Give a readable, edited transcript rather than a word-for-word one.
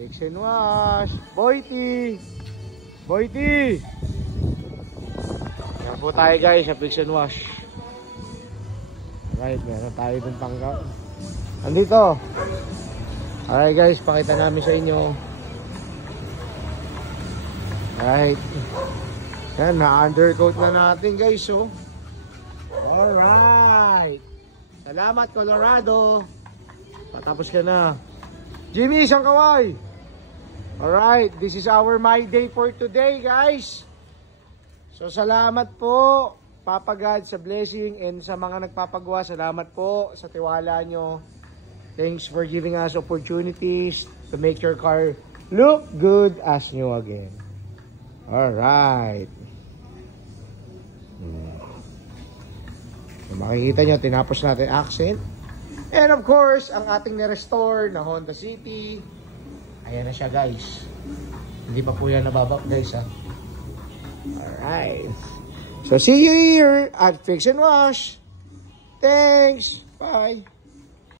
Fix and wash. Boyty! Boyty! Yan po tayo guys sa fix and wash. Alright, meron tayo dun tanggal. Andito. Alright guys, pakita namin sa inyo. Alright. Yan, na-undercoat na natin guys, oh. Alright. Salamat Colorado. Patapos ka na. Jimmy, isang kaway. Alright, this is our my day for today guys. So salamat po Papa God sa blessing, and sa mga nagpapagawa, salamat po sa tiwala nyo. Thanks for giving us opportunities to make your car look good as new again. Alright. So, makikita nyo, tinapos natin accent. And of course, ang ating ni-restore na Honda City. Ayan na siya guys. Hindi pa po yan nababak guys ha. Alright. So see you here at Fix and Wash. Thanks. Bye.